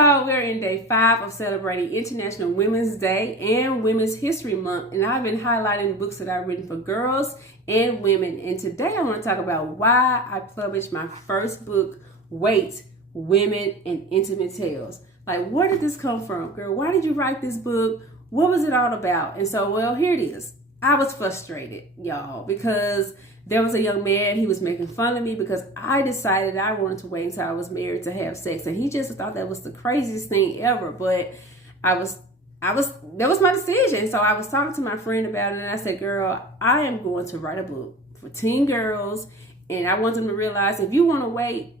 y'all, we're in day 5 of celebrating International Women's Day and Women's History Month, and I've been highlighting books that I've written for girls and women. And today I want to talk about why I published my first book, Wait, Women and Intimate Tales. Like, where did this come from, girl? Why did you write this book? What was it all about? And so, well, here it is. I was frustrated, y'all, because there was a young man, he was making fun of me because I decided I wanted to wait until I was married to have sex. And he just thought that was the craziest thing ever. But that was my decision. So I was talking to my friend about it, and I said, girl, I am going to write a book for teen girls. And I want them to realize if you want to wait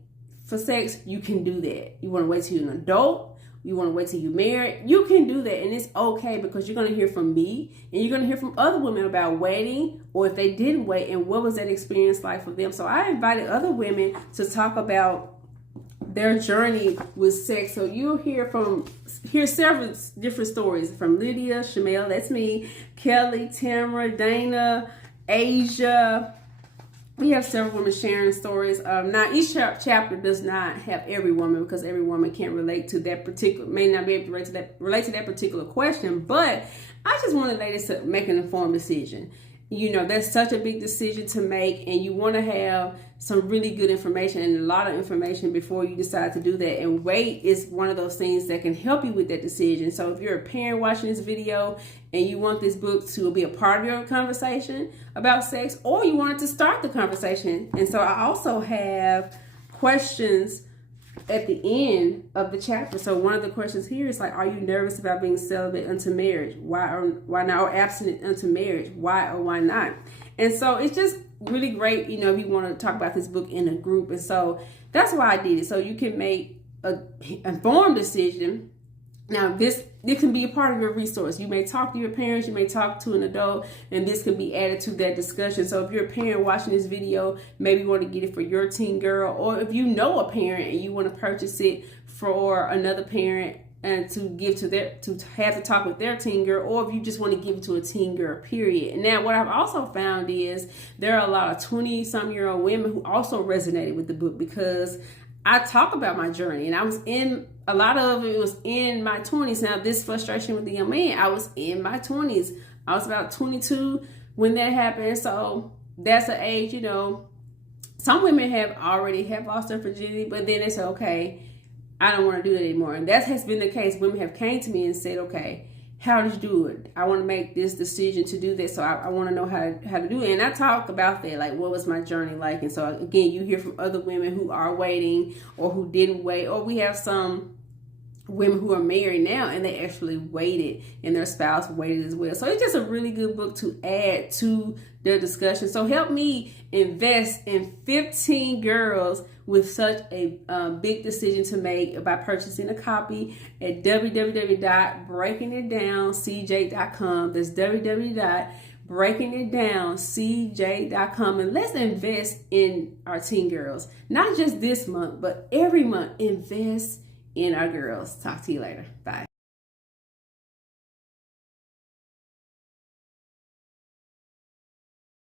for sex, you can do that. You want to wait till you're an adult, you want to wait till you're married, you can do that. And it's okay, because you're going to hear from me and you're going to hear from other women about waiting, or if they didn't wait, and what was that experience like for them. So I invited other women to talk about their journey with sex. So you'll hear several different stories from Lydia, Shamel, that's me, Kelly, Tamara, Dana, Asia. We have several women sharing stories. Now, each chapter does not have every woman, because every woman can't relate to that particular, may not be able to relate to that particular question. But I just wanted ladies to make an informed decision. You know, that's such a big decision to make, and you want to have some really good information and a lot of information before you decide to do that. And wait is one of those things that can help you with that decision. So if you're a parent watching this video and you want this book to be a part of your conversation about sex, or you want it to start the conversation. And so I also have questions at the end of the chapter. So one of the questions here is like, are you nervous about being celibate unto marriage? Why not? Or abstinent unto marriage? Why or why not? And so it's just really great, you know, if you want to talk about this book in a group. And so that's why I did it. So you can make an informed decision. Now, this can be a part of your resource. You may talk to your parents, you may talk to an adult, and this could be added to that discussion. So if you're a parent watching this video, maybe you want to get it for your teen girl, or if you know a parent and you want to purchase it for another parent and to give to have to talk with their teen girl, or if you just want to give it to a teen girl, period. And now what I've also found is there are a lot of 20-some-year-old women who also resonated with the book, because I talk about my journey, and a lot of it was in my 20s. Now, this frustration with the young man, I was in my 20s. I was about 22 when that happened. So that's an age, you know, some women have lost their virginity, but then they say, okay, I don't want to do it anymore. And that has been the case. Women have came to me and said, okay, how did you do it? I want to make this decision to do this. So I want to know how to do it. And I talk about that, like, what was my journey like? And so again, you hear from other women who are waiting or who didn't wait, or we have some women who are married now and they actually waited and their spouse waited as well. So it's just a really good book to add to their discussion. So help me invest in 15 girls with such a big decision to make by purchasing a copy at www.breakingitdowncj.com. That's www.breakingitdowncj.com. And let's invest in our teen girls. Not just this month, but every month. Invest in our girls. Talk to you later. Bye.